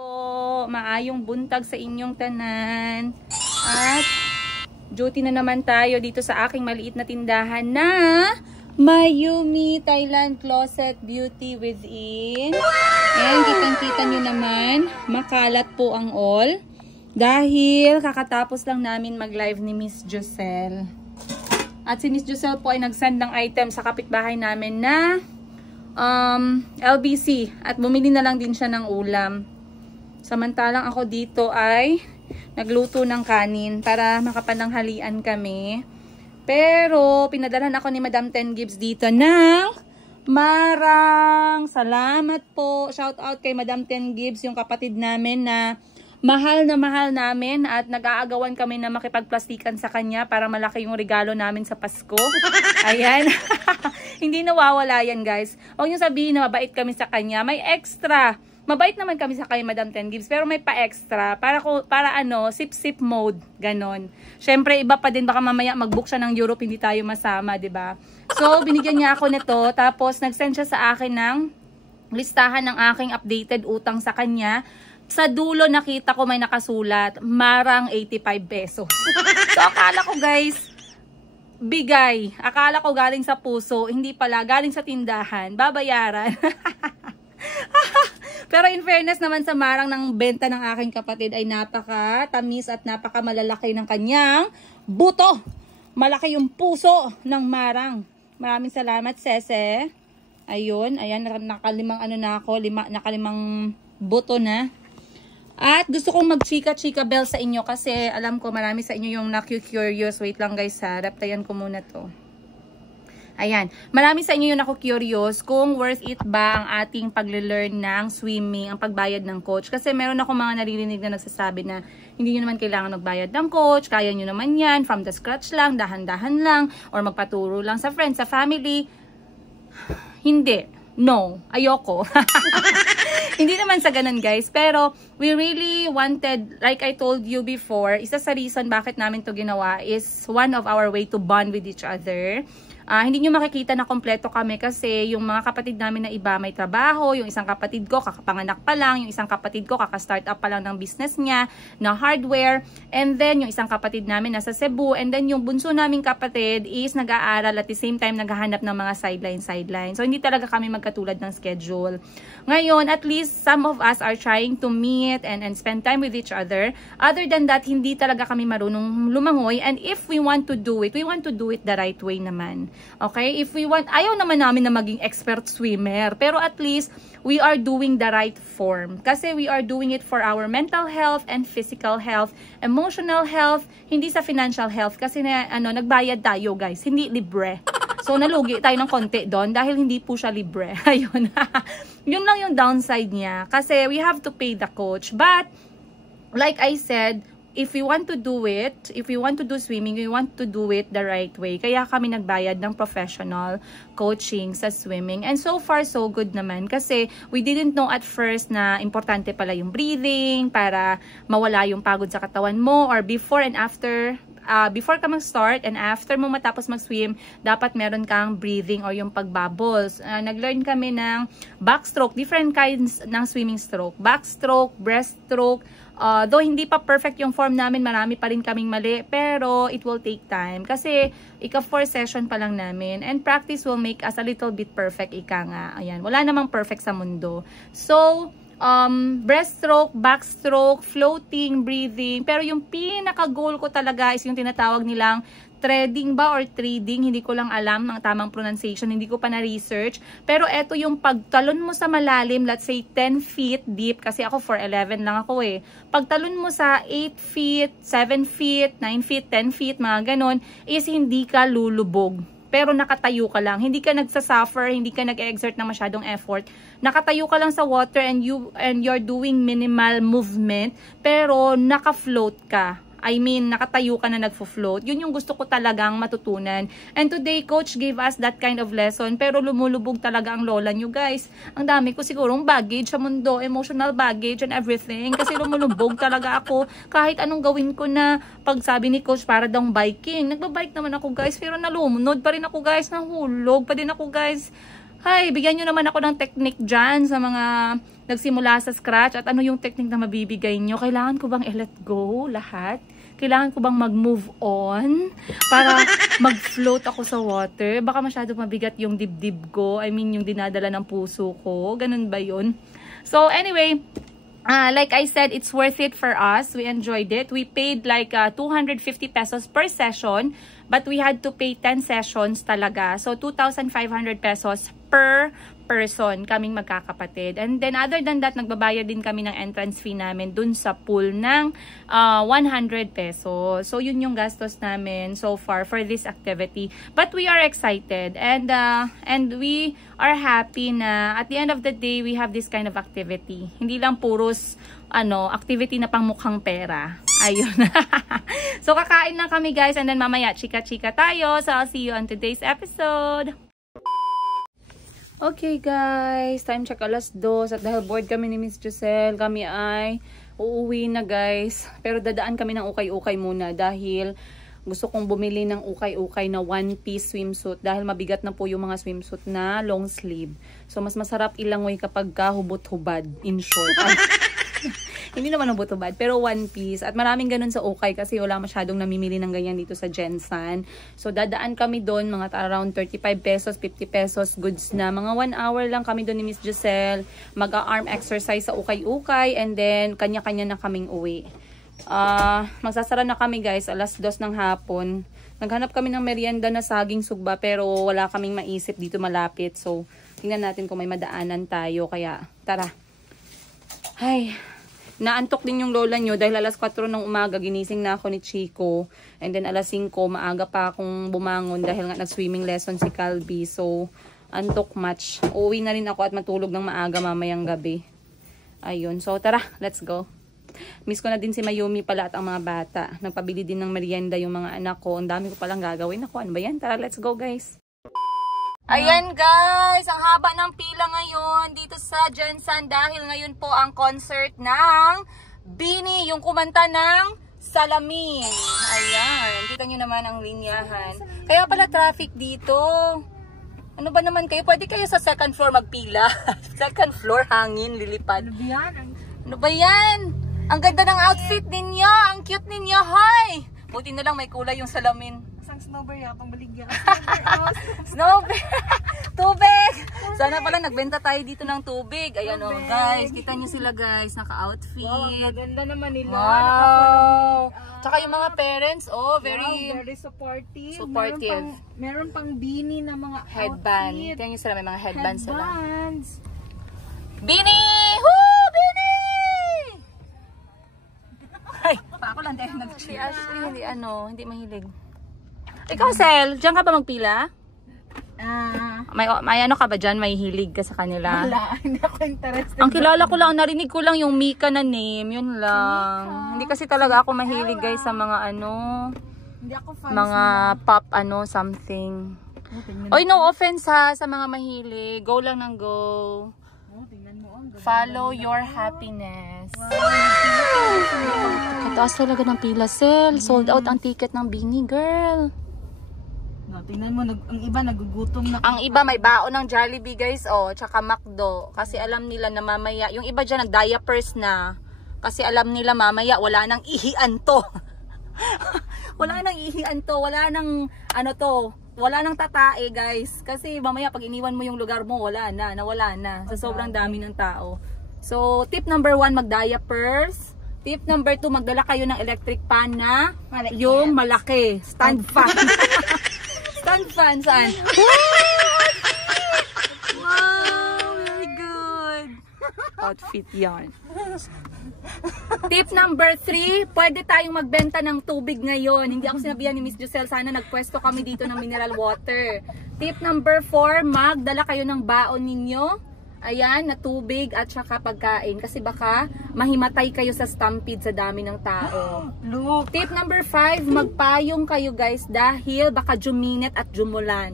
po, maayong buntag sa inyong tanan. At duty na naman tayo dito sa aking maliit na tindahan na Mayumi Thailand Closet Beauty Within. And kitang-kita nyo naman, makalat po ang all. Dahil kakatapos lang namin mag-live ni Miss Joselle. At si Miss Joselle po ay nag-send ng item sa kapitbahay namin na LBC. At bumili na lang din siya ng ulam. Samantalang ako dito ay nagluto ng kanin para makapananghalian kami. Pero pinadalhan ako ni Madam Ten Gibbs dito ng marang. Salamat po. Shout out kay Madam Ten Gibbs, yung kapatid namin na mahal namin at nag-aagawan kami na makipagplastikan sa kanya para malaki yung regalo namin sa Pasko. Ayan. Hindi nawawala yan, guys. Huwag niyo sabihin na mabait kami sa kanya. May extra. Mabait naman kami sa kay Madam Ten Gibbs, pero may pa-extra. Para ano, sip-sip mode. Ganon. Syempre, iba pa din. Baka mamaya mag-book siya ng Europe, hindi tayo masama, ba diba? So, binigyan niya ako nito. Tapos, nag-send siya sa akin ng listahan ng aking updated utang sa kanya. Sa dulo nakita ko may nakasulat, marang 85 pesos. So akala ko guys, bigay. Akala ko galing sa puso, hindi pala, galing sa tindahan, babayaran. Pero in fairness naman sa marang ng benta ng aking kapatid ay napaka-tamis at napaka-malalaki ng kanyang buto. Malaki yung puso ng marang. Maraming salamat, Sese. Ayun, ayan, nakalimang ano na ako, nakalimang buto na. At gusto kong mag-chika-chika bell sa inyo kasi alam ko marami sa inyo yung naku-curious. Wait lang guys ha, reptayan ko muna to. Ayan, marami sa inyo yung naku-curious kung worth it ba ang ating pag-learn ng swimming, ang pagbayad ng coach. Kasi meron ako mga naririnig na nagsasabi na hindi nyo naman kailangan magbayad ng coach, kaya nyo naman yan, from the scratch lang, dahan-dahan lang, or magpaturo lang sa friends, sa family. Hindi. No, ayoko. Hindi naman sa ganun guys, pero we really wanted, like I told you before, isa sa reason bakit namin to ginawa is one of our way to bond with each other. Hindi nyo makikita na kompleto kami kasi yung mga kapatid namin na iba may trabaho, yung isang kapatid ko kakapanganak pa lang, yung isang kapatid ko kaka-start up pa lang ng business niya na hardware, and then yung isang kapatid namin nasa Cebu, and then yung bunso naming kapatid is nag-aaral at the same time naghahanap ng mga sideline. So hindi talaga kami magkatulad ng schedule. Ngayon, at least some of us are trying to meet and spend time with each other. Other than that, hindi talaga kami marunong lumangoy, and if we want to do it the right way naman. Okay? If we want, ayaw naman namin na maging expert swimmer, pero at least we are doing the right form. Kasi we are doing it for our mental health and physical health, emotional health, hindi sa financial health kasi nagbayad tayo guys, hindi libre. So nalugi tayo ng konti doon dahil hindi po siya libre. Ayun. Yun lang yung downside niya kasi we have to pay the coach. But like I said, if we want to do it, if we want to do swimming, we want to do it the right way. Kaya kami nagbayad ng professional coaching sa swimming. And so far, so good naman. Kasi we didn't know at first na importante pala yung breathing para mawala yung pagod sa katawan mo, or before and after. Before ka mag-start and after mo matapos mag-swim, dapat meron kang breathing or yung pag-bubbles. Nag-learn kami ng backstroke, different kinds ng swimming stroke. Backstroke, breaststroke. Though hindi pa perfect yung form namin, marami pa rin kaming mali, pero it will take time. Kasi ika-4 session pa lang namin, and practice will make us a little bit perfect, ika nga. Ayan, wala namang perfect sa mundo. So, breaststroke, backstroke, floating, breathing. Pero yung pinaka-goal ko talaga is yung tinatawag nilang threading ba or trading, hindi ko lang alam ng tamang pronunciation, hindi ko pa na-research. Pero eto yung pagtalon mo sa malalim, let's say 10 feet deep, kasi ako 4'11" lang ako eh. Pagtalon mo sa 8 feet, 7 feet, 9 feet, 10 feet, mga ganon, is hindi ka lulubog. Pero nakatayo ka lang, hindi ka nagsasuffer, hindi ka nag-exert na masyadong effort. Nakatayo ka lang sa water and you're doing minimal movement, pero naka-float ka. I mean, nakatayo ka na nagfo-float. Yun yung gusto ko talagang matutunan. And today, coach gave us that kind of lesson. Pero lumulubog talaga ang lola nyo, guys. Ang dami ko sigurong baggage sa mundo, emotional baggage and everything. Kasi lumulubog talaga ako. Kahit anong gawin ko na, pag sabi ni coach, para daw biking. Nagbabike naman ako, guys. Pero nalumunod pa rin ako, guys. Nahulog pa din ako, guys. Hay, bigyan nyo naman ako ng technique dyan sa mga nagsimula sa scratch at ano yung technique na mabibigay nyo. Kailangan ko bang i-let go lahat? Kailangan ko bang mag-move on para mag-float ako sa water? Baka masyado mabigat yung dibdib ko. I mean, yung dinadala ng puso ko. Ganun ba yun? So, anyway, like I said, it's worth it for us. We enjoyed it. We paid like 250 pesos per session, but we had to pay 10 sessions talaga. So, 2,500 pesos per person kaming magkakapatid. And then other than that, nagbabayad din kami ng entrance fee namin dun sa pool ng 100 pesos. So, yun yung gastos namin so far for this activity. But we are excited and we are happy na at the end of the day, we have this kind of activity. Hindi lang puros activity na pangmukhang pera. Ayun. So, kakain na kami guys and then mamaya chika-chika tayo. So, I'll see you on today's episode. Okay guys, time check 2:00 at dahil bored kami ni Miss Giselle, kami ay uuwi na guys. Pero dadaan kami ng ukay-ukay muna dahil gusto kong bumili ng ukay-ukay na one-piece swimsuit dahil mabigat na po yung mga swimsuit na long sleeve. So mas masarap ilangoy kapag hubot-hubad, in short. Hindi naman hubot-hubad, pero one piece. At maraming ganun sa ukay kasi wala masyadong namimili ng ganyan dito sa Gensan. So dadaan kami doon, mga around 35 pesos, 50 pesos, goods na. Mga 1 hour lang kami doon ni Miss Giselle. Mag-arm exercise sa ukay-ukay and then kanya-kanya na kaming uwi. Magsasara na kami guys, 2:00 ng hapon. Naghanap kami ng merienda na saging sugba pero wala kaming maisip dito malapit. So tingnan natin kung may madaanan tayo. Kaya tara. Ay, naantok din yung lola nyo dahil 4:00 ng umaga ginising na ako ni Chico. And then 5:00 maaga pa akong bumangon dahil nga nag-swimming lesson si Calby. So, antok much. Uuwi na rin ako at matulog ng maaga mamayang gabi. Ayun. So, tara. Let's go. Miss ko na din si Mayumi pala at ang mga bata. Nagpabili din ng merienda yung mga anak ko. Ang dami ko palang gagawin. Ako, ano ba yan? Tara, let's go guys. Ayan guys, ang haba ng pila ngayon dito sa Gensan dahil ngayon po ang concert ng BINI, yung kumanta ng Salamin. Ayan, kita nyo naman ang linyahan. Kaya pala traffic dito. Ano ba naman kayo? Pwede kayo sa second floor magpila. Second floor, hangin, lilipad. Ano ba yan? Ang ganda ng outfit ninyo. Ang cute ninyo, hoy! Buti na lang may kulay yung salamin. Snowbear yatong baligya. Snowbear! Tubig! Sana pala nagbenta tayo dito ng tubig. Ayan o guys, kita nyo sila guys, naka-outfit. Wow, ang ganda naman nila. Wow! Tsaka yung mga parents, very supportive. Meron pang BINI na mga headband. outfit. Tingnan nyo sila, may mga headbands sila. BINI! Woo! BINI! Ay, pa ako lang dahil nag-cheer. Si Ashley, hindi mahilig. Ikaw, Sel, diyan ka ba magpila? May ano ka ba dyan? May hilig ka sa kanila? Wala, hindi ako interested. Ang kilala ko lang, narinig ko lang yung Mika na name, yun lang. Hindi kasi talaga ako mahilig guys sa mga hindi ako fans mga pop something. Oy, no offense ha sa mga mahilig. Go lang ng go. Follow your happiness. Kataas talaga ng pila, Sel. Sold out ang ticket ng BINI, girl. Tingnan mo, ang iba nagugutom na. Ang iba may baon ng Jollibee guys, tsaka McDo. Kasi alam nila na mamaya, yung iba dyan nag-diapers na. Kasi alam nila mamaya, wala nang ihian to. Wala nang ihian to, wala nang wala nang tatae guys. Kasi mamaya pag iniwan mo yung lugar mo, nawala na. Sa sobrang dami ng tao. So, tip number 1, mag-diapers. Tip number 2, magdala kayo ng electric pan na yung malaki. Stand fan. Stand fan, saan? Wow, very good. Outfit yan. Tip number 3, pwede tayong magbenta ng tubig ngayon. Hindi ako sinabihan ni Miss Giselle, sana nagpwesto kami dito ng mineral water. Tip number 4, magdala kayo ng baon ninyo. Ayan, na tubig at saka pagkain. Kasi baka mahimatay kayo sa stampede sa dami ng tao. Look. Tip number 5, magpayong kayo guys dahil baka juminit at jumulan.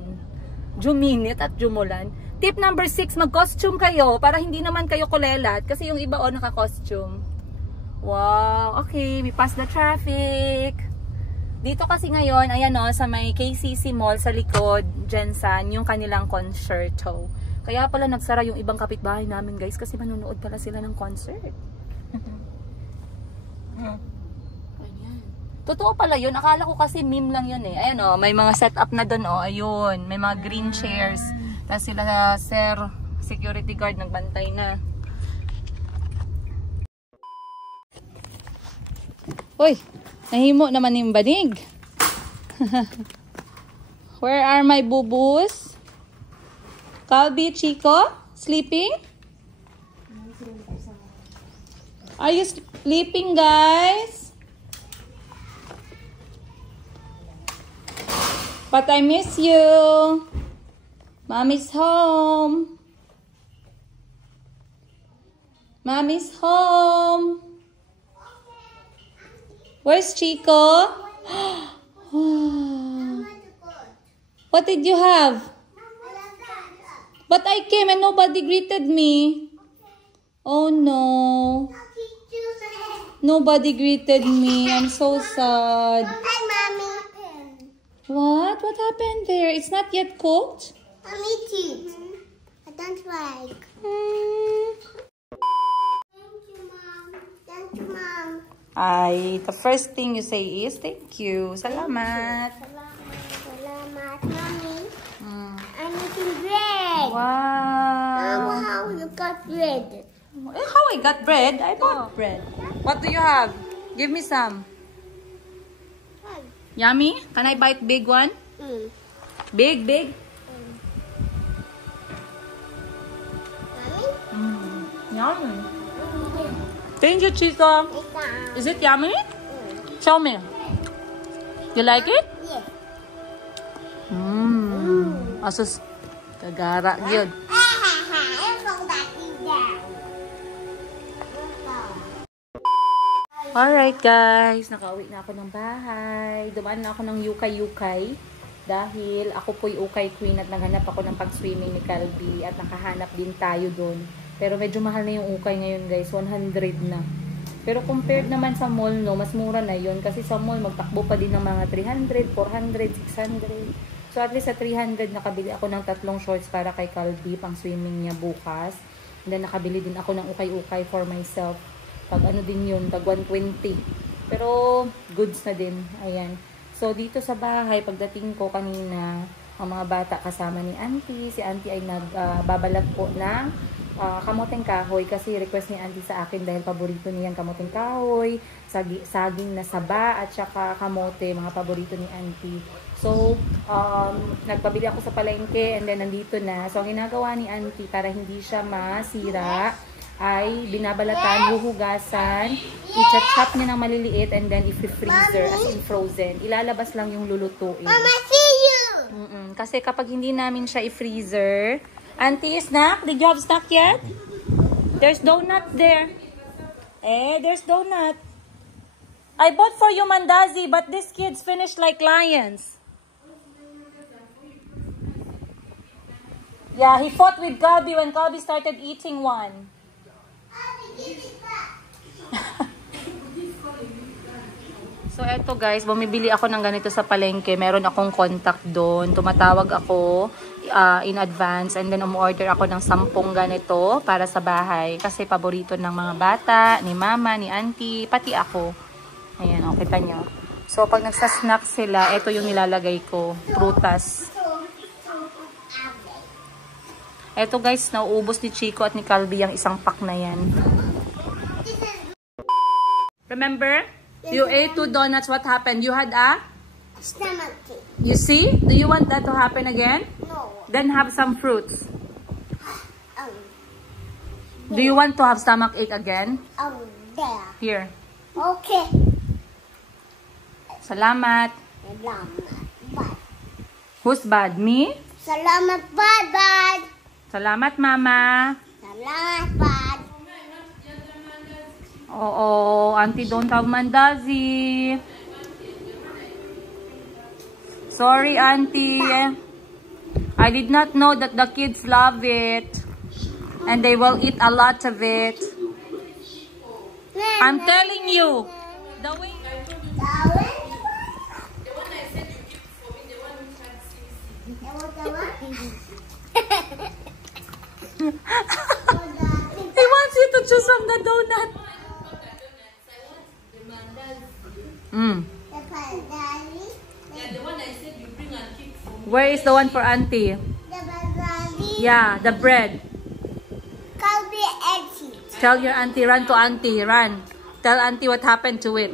Juminit at jumulan. Tip number 6, mag-costume kayo para hindi naman kayo kulelat. Kasi yung iba naka-costume. Wow, okay, we pass the traffic. Dito kasi ngayon, ayan sa may KCC Mall sa likod, Gensan, yung kanilang concerto. Kaya pala nagsara yung ibang kapitbahay namin guys kasi manonood pala sila ng concert. Ayan. Totoo pala yun. Akala ko kasi meme lang yun eh. Ayan oh, may mga setup na doon oh. Ayun, may mga green chairs. Tapos sila sir, security guard nagbantay na. Uy, nahimo naman yung banig. Where are my boo-boos? Calby, Chico? Sleeping? Are you sleeping, guys? But I miss you. Mommy's home. Mommy's home. Where's Chico? What did you have? But I came and nobody greeted me. Oh no. Nobody greeted me. I'm so sad. Hi, Mommy. What? What happened there? It's not yet cooked? I'll eat it. I don't like. Thank you, Mom. Thank you, Mom. The first thing you say is thank you. Salamat. Salamat, Mommy. I'm eating bread. Wow. Mom, how you got bread? How I got bread? I bought bread. What do you have? Give me some. Yummy? Can I bite big one? Big, big? Yummy. Thank you, Chico. Is it yummy? Show me. You like it? Yes. Asus. Kagara yun. Alright guys, nakauwi na ako ng bahay. Dumaan na ako ng Yukay-Yukay. Dahil ako po'y ukay queen at naghanap ako ng pag-swimming ni Calby. At nakahanap din tayo doon. Pero medyo mahal na yung ukay ngayon guys. 100 na. Pero compared naman sa mall, no, mas mura na yun. Kasi sa mall, magtakbo pa din ng mga 300, 400, 600. So at least sa 300, nakabili ako ng 3 shorts para kay Calby, pang swimming niya bukas. And then nakabili din ako ng ukay-ukay for myself. Pag ano din yun, pag 120. Pero goods na din. Ayan. So dito sa bahay, pagdating ko kanina, ang mga bata kasama ni Auntie. Si Auntie ay nagbabalat po ng kamoteng kahoy kasi request ni Auntie sa akin dahil paborito niya yung kamoteng kahoy, saging na saba at saka kamote, mga paborito ni Auntie. So, nagpabili ako sa palengke and then nandito na. So, ang ginagawa ni Auntie para hindi siya masira ay binabalatan, huhugasan, i-chop niya ng maliliit and then i-freezer as in frozen. Ilalabas lang yung lulutuin. Mama, see you! Kasi kapag hindi namin siya i-freezer, Auntie, snack? Did you have snack yet? There's donut there. There's donut. I bought for you mandazi, but these kids finished like lions. Yeah, he fought with Calby when Calby started eating one. So, eto guys, bumibili ako ng ganito sa palengke. Meron akong contact doon. Tumatawag ako in advance and then umorder ako ng 10 ganito para sa bahay. Kasi paborito ng mga bata, ni mama, ni auntie, pati ako. Ayan, o, kita nyo. So, pag nagsasnack sila, eto yung nilalagay ko. Prutas. Eto guys, nauubos ni Chico at ni Calby yung isang pack na yan. Remember? You ate 2 donuts. What happened? You had a Stomachache. You see? Do you want that to happen again? No. Then have some fruits. Do you want to have stomach ache again? There. Here. Okay. Salamat. Salamat, bad. Who's bad? Me? Salamat, bad. Salamat, Mama. Salamat, bad. Oo, Auntie don't have mandazi. Sorry, Auntie. I did not know that the kids love it. And they will eat a lot of it. I'm telling you. The way... He wants you to choose from the donut. Where is the one for auntie? Yeah, the bread. Tell your auntie, run to auntie, run. Tell auntie what happened to it.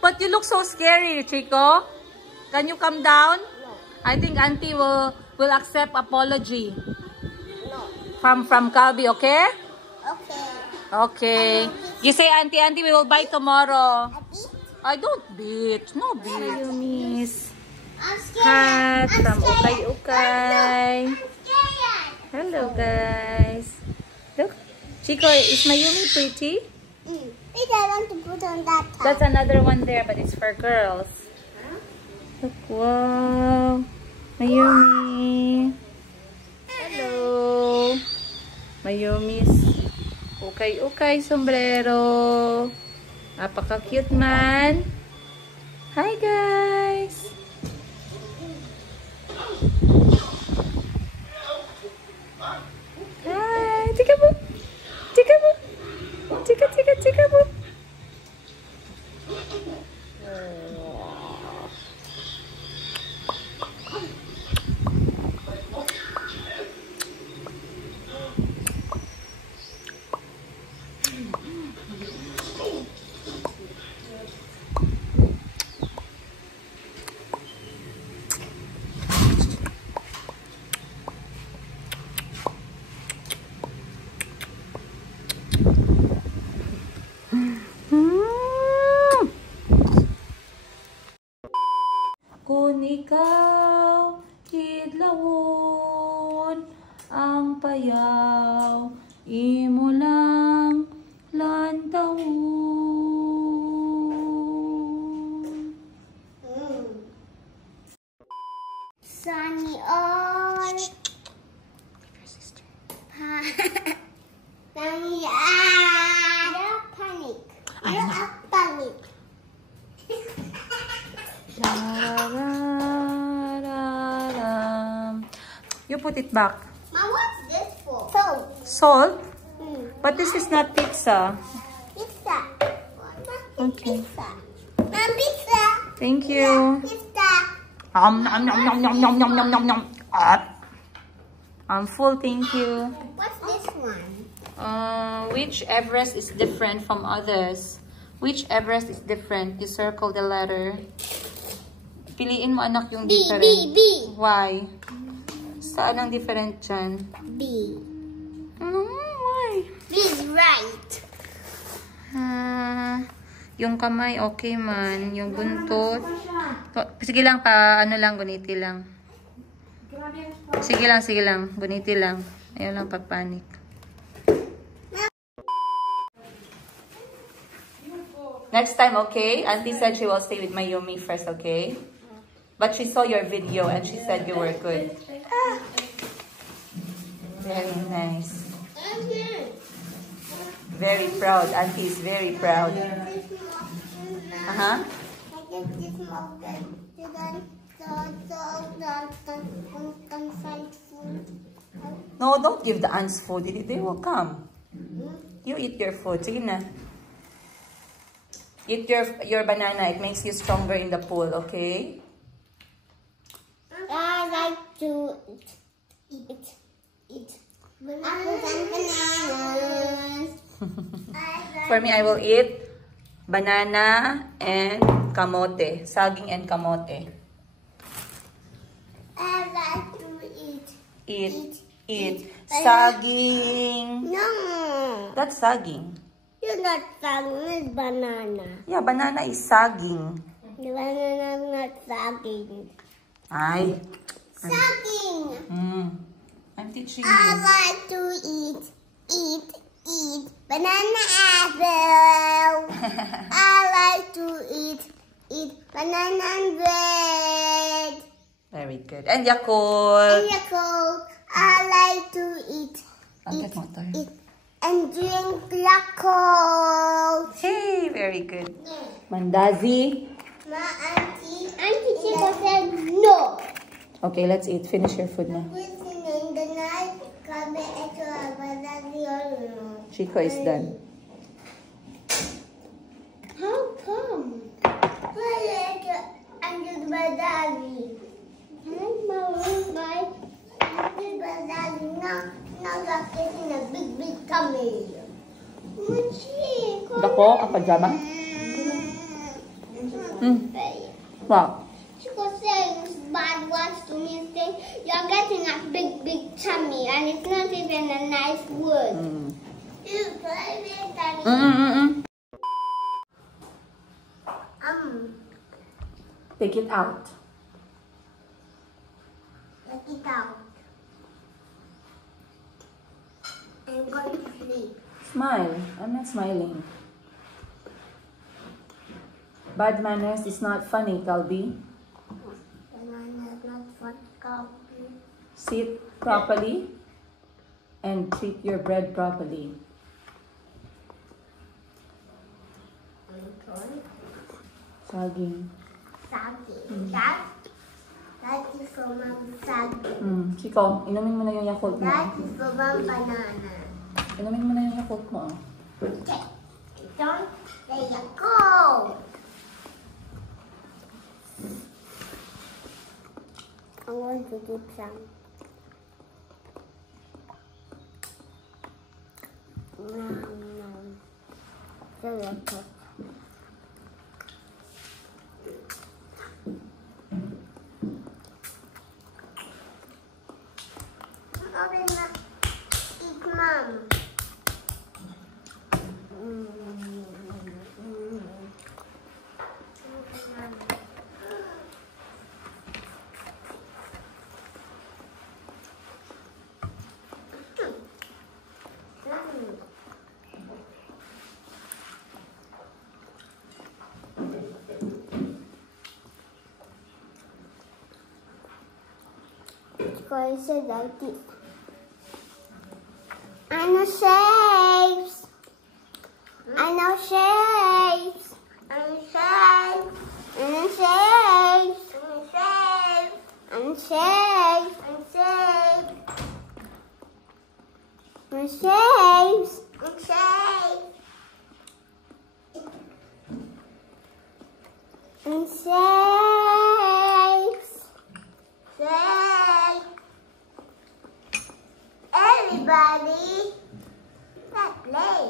But you look so scary, Chico. Can you come down? No. I think auntie will accept apology No. from Calvi, okay? Okay. Okay. You say auntie, we will buy tomorrow. A beat? I don't beat. No beat. You miss. I'm scared. Hat I'm from scared. Okay Okay. I'm scared. Hello guys. Look. Chico, is Mayumi pretty? Wait, I want to put on that top. That's another one there, but it's for girls. Look, wow. Mayumi. Hello. Mayumi's okay sombrero. Napaka-cute man. Hi guys. Hi. Tika po. Tika po. Kung ikaw kidlawon ang payaw, imo lang lantawon. Sunny all. Sunny don't panic. You are panic. You put it back. Mom, what's this for? Salt. Salt? But this is not pizza. Pizza. Okay. Pizza. Mom, pizza. Thank you. Pizza. Nom nom nom nom nom nom nom nom nom nom. I'm full, thank you. What's this one? Which Everest is different from others? Which Everest is different? You circle the letter. Piliin mo anak yung different. B. Why? Saan ang different dyan? B. Why? B is right. Yung kamay, okay man. Yung buntot. Sige lang pa, ano lang, guniti lang. Sige lang. Guniti lang. Ayaw lang pagpanik. Next time, okay? Auntie said she will stay with Mayumi first, okay? But she saw your video and she said you were good. Very nice. Very proud. Auntie is very proud. No, don't give the ants food. They will come. You eat your food. Sige na. Eat your banana. It makes you stronger in the pool, okay? I like to eat apples and bananas. For me, I will eat banana and kamote. Saging and kamote. I like to Eat. Saging. No. That's saging. You're not saging, it's banana. Yeah, banana is saging. The banana is not saging. Ay. Saging. I'm teaching I you. like to eat banana apple. I like to eat banana and bread. Very Very good. And Yakult. And Yakult. I like to eat. Angkat mo ito. Eat and drink Yakult. Hey, very good. Mandazi. My Auntie Chico said no. Okay, let's eat. Finish your food now. In the night, come Chico is done. How come? Under the daddy. Under the daddy. Now got in a big tummy. Dako, ang pajama. Wow. Chico says bad words to me saying you're getting a big tummy and it's not even a nice word. Take it out. Let it out. I'm going to sleep. Smile. I'm not smiling. Bad manners is not funny, Kalbi. Banana not for coffee. Sit properly and treat your bread properly. Saging. Saging. That is for Mom saging. Chico, inumin mo na yung Yakult mo. That is for Mom banana. Inumin mo na yung Yakult mo. Okay. Don't say a go. I want to keep some. So let's eat, Mom. Because it's like this. I know shapes. I know shapes. I know shapes. I know shapes. I know shapes. I know shapes. I know shapes. I know shapes. I know shapes. Shapes. Everybody, let's play.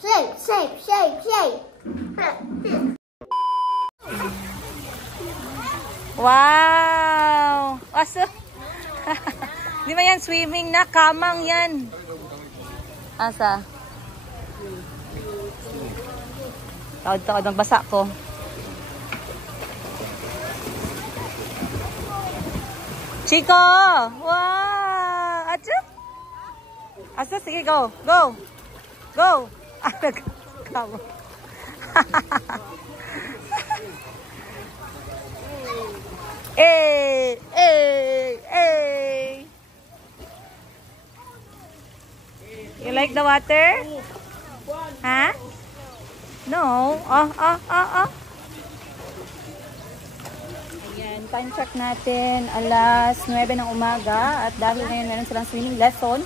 Shapes. Shapes. Shape. Wow! Aso? Di ba yan swimming na? Kamang yan. Asa? Taod-taod ang basa ko. Chico! Wow! Acho! Asa? Sige, go! Go! Go! Ah, nagkakawa. Eh! Eh! Eh! You like the water? Huh? No. Ayan, time check natin. Alas 9 ng umaga. At dahil ngayon meron silang swimming lesson.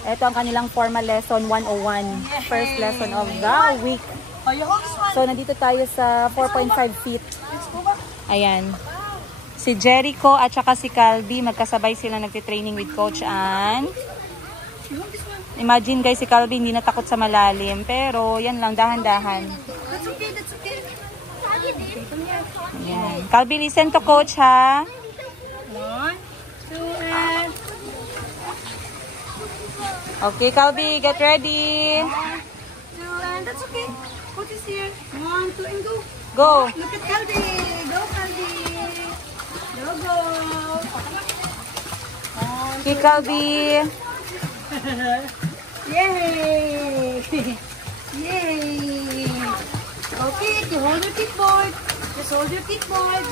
Ito ang kanilang formal lesson 101. First lesson of the week. So, nandito tayo sa 4.5 feet. Ayan. Si Jericho at saka si Calby, magkasabay sila nagtitraining with Coach Ann. Imagine guys, si Calby hindi natakot sa malalim. Pero, yan lang, dahan-dahan. That's okay. Ayan. Calby, listen to Coach, ha? 1, 2, and... Okay, Calby, get ready. 1, 2, and that's okay. Coach is here. 1, 2, and go. Go. Look at Calvi. Go, Calvi. Go. Okay, Calby. Yay! Yay! Okay, you hold your kickboard. Just hold your kickboard.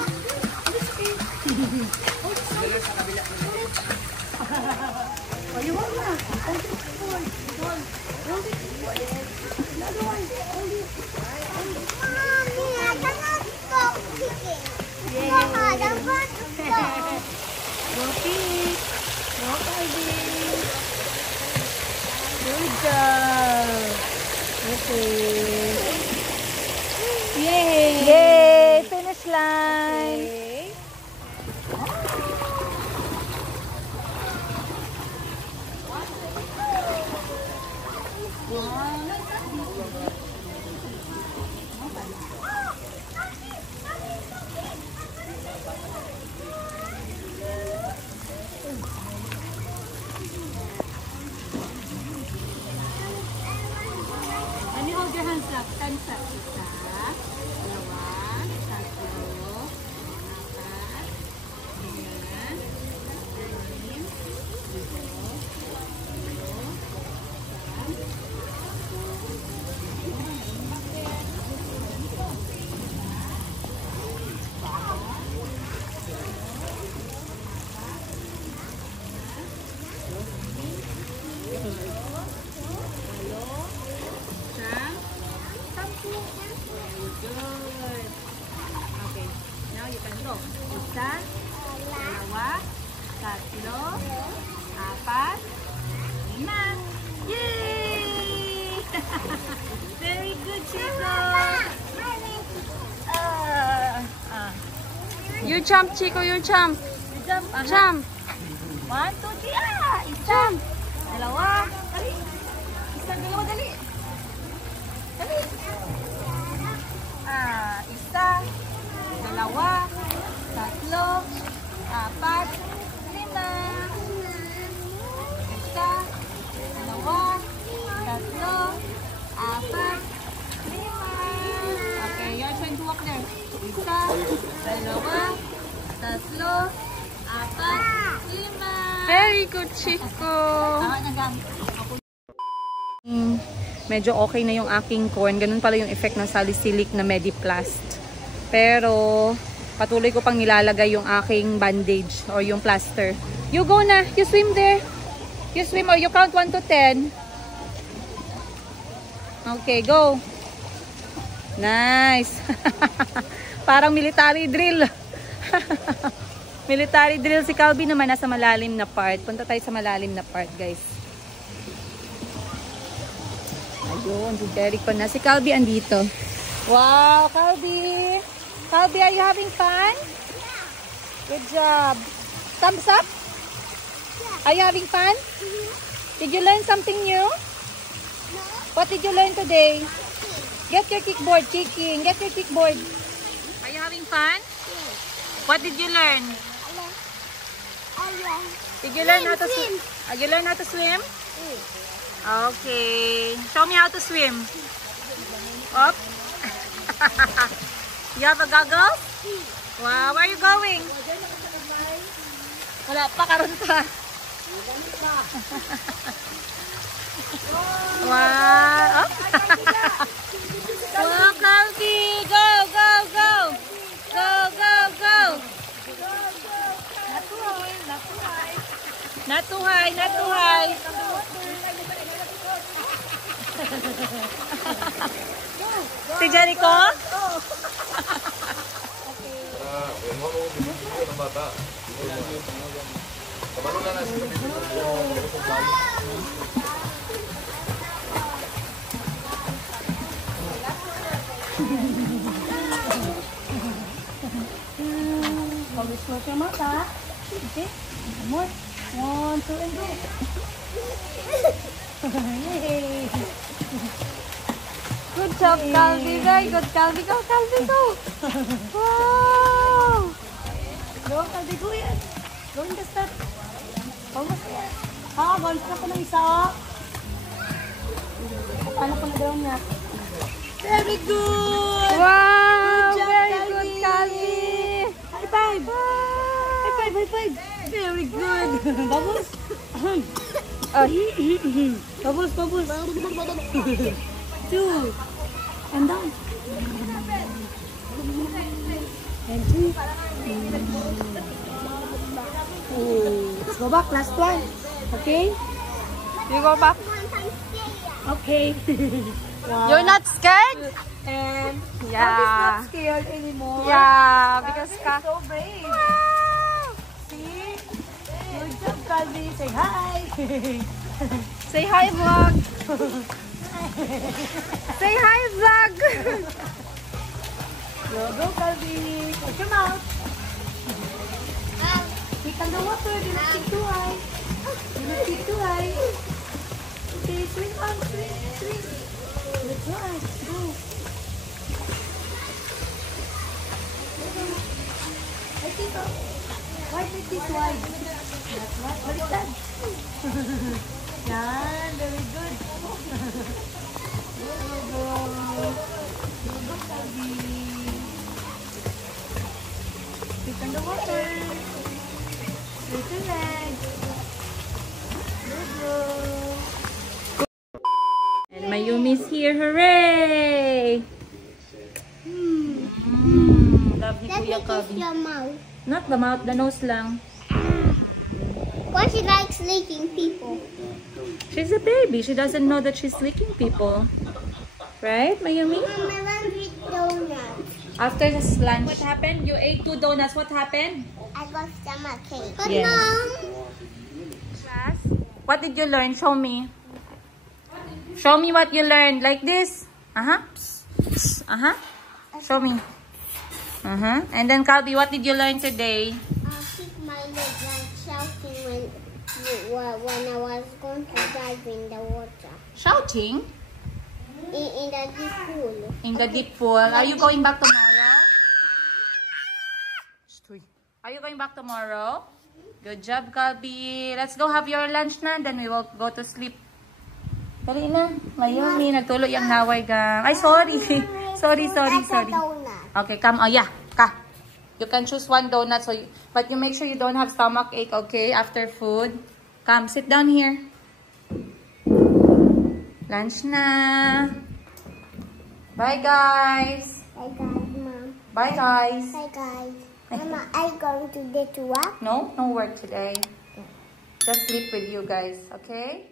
Oh, you hold na. Hold your kickboard. Hold it. Another one. Hold it. Mommy, I cannot stop kicking. Yay! Mama, I don't want to stop. Go kick. Go Calvin. Good job. Okay. Yay! Yay! Finish line! Okay. Let me hold your hands up. Hands up. Isa, dalawa, tatlo, apat, ayan, anim, pito, good. Okay, now you can go. Isa, dalawa, tatlo, apat, lima. Yay! Very good, Chico. You jump, Chico, you jump. You jump. Jump. 1, 2, 3. Isa. Dalawa. Dali. Isa, dalawa, dali. Dali. Isa, dalawa, tatlo, apat, lima. Isa, dalawa, tatlo, apat, lima. Okay, your turn to walk there. Isa, dalawa, tatlo, apat, lima. Very good, Chico. Tama na gamit. Medyo okay na yung aking corn. Ganun pala yung effect ng salicylic na Mediplast. Pero, patuloy ko pang nilalagay yung aking bandage or yung plaster. You go na. You swim there. You swim or you count 1 to 10. Okay, go. Nice. Parang military drill. Military drill. Si Calvin naman nasa malalim na part. Punta tayo sa malalim na part, guys. Ayun, si Jericho na. Si Calvin andito. Wow, Calvin! Calvin, are you having fun? Good job. Thumbs up? Are you having fun? Did you learn something new? What did you learn today? Get your kickboard, kicking. Get your kickboard. Are you having fun? What did you learn? Did you learn how to swim? You learn how to swim? Okay. Show me how to swim. Up. You have a goggles? Wow, where are you going? Wala pa, karon pa. Wow. Up. Wow, Calvi. Go, go, go. Go, go, go. Not too high, not too high. Si Jericho? Pag-close your mata. Okay. More. 1, 2, and go. Yay! Good job, Calvi. Very good, Calvi. Go, Calvi, go. Wow. Go, Calvi, go yan. Go in the step. Almost yan. Bonus na po ng isa, oh. Paano po na-down na? Very good! Wow. Good job, Very Calvi. good, Calvi. High five! High five, high five! Very good! Bubbles! Bubbles, bubbles! 2. And down. And 3. Let's go back. Last one. Okay? You go back. Okay. Wow. You're not scared? And Yeah. Calby's not scared anymore. Yeah, because Calby is so brave. See? Good job, Calby. Say hi. Say hi, vlog. Say hi, vlog. Go, Calby. Watch your mouth. Stick on the water. Do not stick too high. Do not stick too high. Okay, swing on. Swing. Let's go. I think why make this wide? That's what? What is that? Yan, very good. Go, Calby. Stick on the water. Straight your legs. Go. And Mayumi's here. Hooray! Love ni Let me Kuya kiss Calby. your mouth. Not the mouth, the nose lang. Why she likes licking people? She's a baby. She doesn't know that she's licking people. Right, Mayumi? Mom, I want to eat donuts. After this lunch, what happened? You ate 2 donuts. What happened? I got stomachache. But Yes. Mom, Class, what did you learn? Show me. Show me what you learned. Like this. Uh-huh. Uh-huh. Show me. Uh-huh. And then, Calby, what did you learn today? kick my leg and shouting when I was going to dive in the water. Shouting In the deep pool. in the deep pool. Are you going back tomorrow? Are you going back tomorrow? Good job, Calby. Let's go have your lunch na. Then we will go to sleep. Dali na. Mayumi, nagtulo yung naway gang. Ay, sorry. sorry. That's a donut. Okay, come. Oh, yeah. Ka. You can choose 1 donut. But you make sure you don't have stomach ache, okay? After food. Come, sit down here. Lunch na. Bye, guys. Hi guys, Mom. Bye, guys. Hi guys. Mama, are you going to get to work? No work today. Just sleep with you guys, okay?